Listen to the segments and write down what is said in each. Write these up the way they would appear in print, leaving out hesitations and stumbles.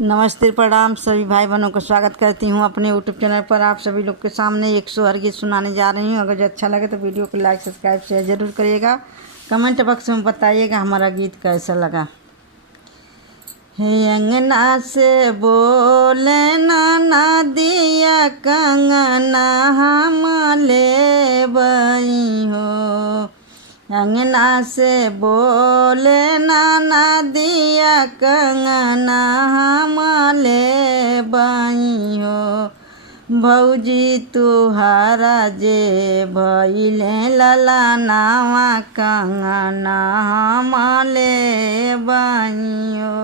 नमस्ते, प्रणाम सभी भाई बहनों का स्वागत करती हूँ अपने यूट्यूब चैनल पर। आप सभी लोग के सामने एक सोहर गीत सुनाने जा रही हूँ। अगर जो अच्छा लगे तो वीडियो को लाइक सब्सक्राइब शेयर ज़रूर करिएगा। कमेंट बॉक्स में बताइएगा हमारा गीत कैसा लगा। हे अंगना से बोले ना दिया कंगना हम ले बई हो। अंगना से बोले ना दिया कंगना हम ले बई हो। भौजी तुहारा जे भइले लला नावा कंगना हम ले बई हो।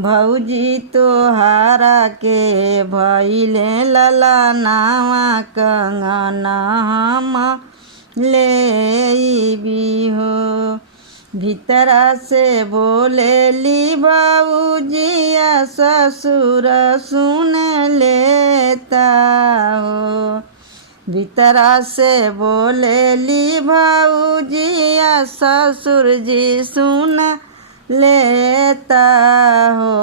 भौजी तोहारा के भइले लला नावा कंगना हम लेबी हो। भीतरा से बोलेली भौजिया ससुर सुन लेता हो। भीतरा से बोलेली भौजिया ससुर जी सुन लेता हो।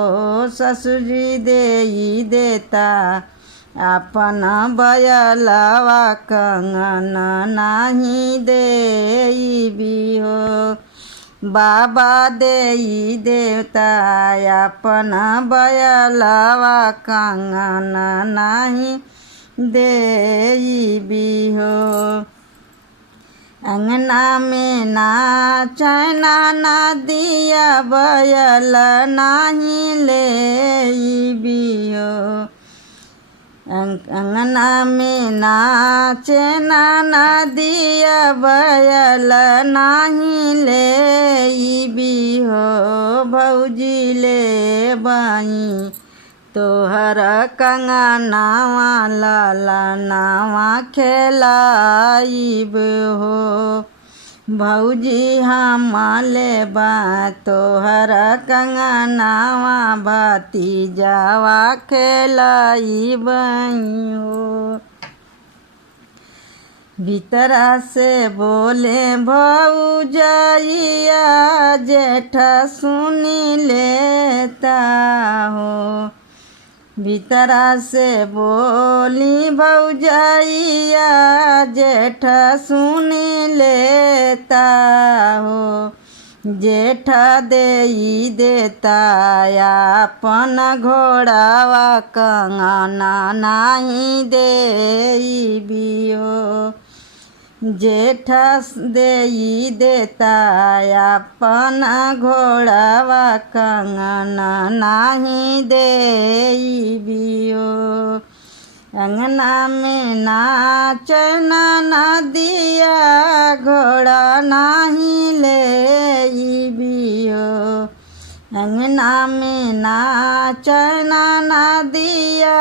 ससुर जी दे देता अपन बयलवा कंगना नाही देबी हो। बाबा दे देवता अपन बयलवा कंगना नाही देबी हो। अंगना में नाचना ना दिया बयल नाही लेबी हो। अंगना में नाचना ना दिया बयल नाही लेबी हो। भौजी ले बई तोहर कंगनावा लला नावा खेलाइब हो। भौजी हम लेबा तोहर कंगनावा भतीजावा खेलाइब हो। भीतरा से बोले भौजैया जेठा सुनी लेता हो। भीतरा से बोली भौजैया जेठा सुनी लेता हो। जेठा दे देता अपन घोड़ावा कंगना नाही देबी हो। जेठा दे देता अपन घोड़ावा कंगना नाही देबी हो। अंगना में नाचना ना दिया घोड़ा नाही लेबी हो। अंगना में नाचना ना दिया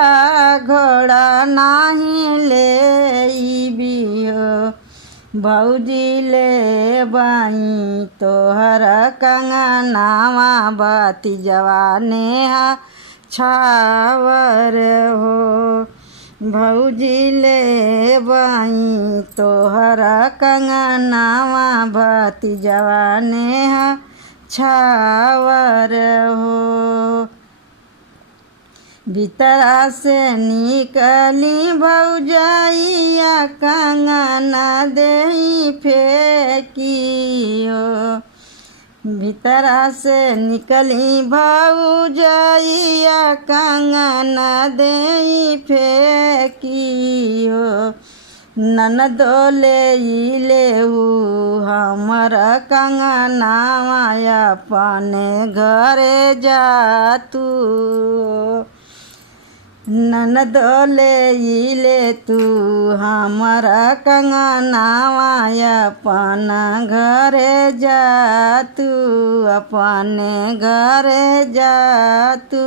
घोड़ा नाही लेबी हो। भौजी ले बई तोहर कंगनावा भतीजवा नेहा छावर हो। भौजी ले बई तोहर कंगनावा भतीजवा नेहा छावर हो। भीतरा से निकली भौजैया कंगना देही फेंकी हो। भीतरा से निकली भौजैया कंगना देही फेंकी हो। ननदो लेहू हमर कंगनावा अपने घरे जातू। ननदो ले तू हमर कंगनावा अपन घरे जातू अपने घरे जातू।